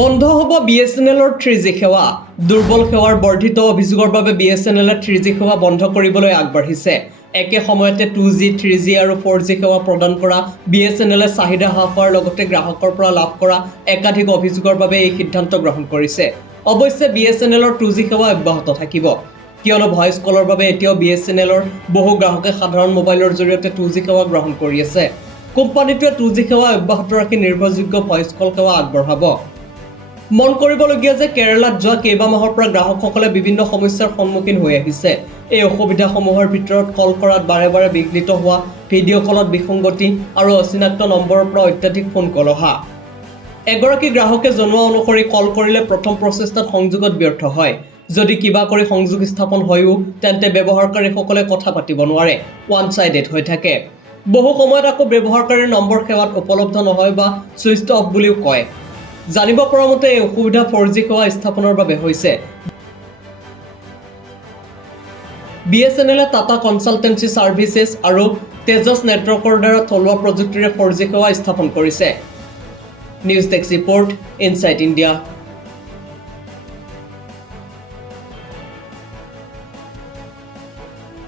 বন্ধ হ'ব BSNLৰ 3G সেৱা দুৰ্বল সেৱাৰ বৰ্ধিত অভিযোগৰ বাবে BSNLে 3G সেৱা বন্ধ কৰিবলৈ আগবাঢ়িছে একে সময়তে 2G 3G আৰু 4G সেৱা প্ৰদান কৰা BSNLে চাহিদা হ্ৰাস হোৱাৰ লগতে গ্ৰাহকৰ পৰা লাভ কৰা একাধিক অভিযোগৰ বাবে এই সিদ্ধান্ত গ্ৰহণ কৰিছে অৱশ্যে BSNLৰ 2G সেৱা অব্যাহত থাকিব কিয়নো ভয়েস কলৰ বাবে এতিয়াও BSNLৰ বহু গ্ৰাহকে সাধাৰণ মোবাইলৰ জৰিয়তে 2G সেৱা গ্ৰহণ কৰি আছে কোম্পানীটোৱে 2G সেৱা অব্যাহত ৰাখি নিৰ্ভৰযোগ্য ভয়েস কল সেৱা আগবঢ়াব মন কৰিবলগীয়া যে কেৰালাত যোৱা কেইবা মাহৰ পৰা গ্ৰাহকসকলে বিভিন্ন সমস্যাৰ সন্মুখীন হৈ আহিছে এই অসুবিধাসমূহৰ ভিতৰত কল কৰাত বাৰে বাৰে বিঘ্নিত হোৱা ভিডিঅ' কলত বিসংগতি আৰু অচিনাক্ত নম্বৰৰ পৰা অত্যাধিক ফোন কল অহা এগৰাকী গ্ৰাহকে জনোৱা অনুসৰি কল কৰিলে প্ৰথম প্ৰচেষ্টাত সংযোগত ব্যৰ্থ হয় যদি কিবা কৰি সংযোগ স্থাপন হয়ও তেন্তে ব্যৱহাৰকাৰীসকলে কথা পাতিব নোৱাৰে ওৱান সাইডেড হৈ থাকে বহু সময়ত আকৌ ব্যৱহাৰকাৰীৰ নম্বৰ সেৱাত উপলব্ধ নহয় বা সুইচ অফ বুলিও কয় জানিব পৰা মতে এই অসুবিধা 4G সেৱা স্থাপনৰ বাবে হৈছে BSNLে টাটা কনসালটেন্সি সাৰ্ভিসেছ আৰু তেজছ নেটৱৰ্কৰ দ্বাৰা থলুৱা প্ৰযুক্তিৰে 4G সেৱা স্থাপন কৰিছে news desk report insight India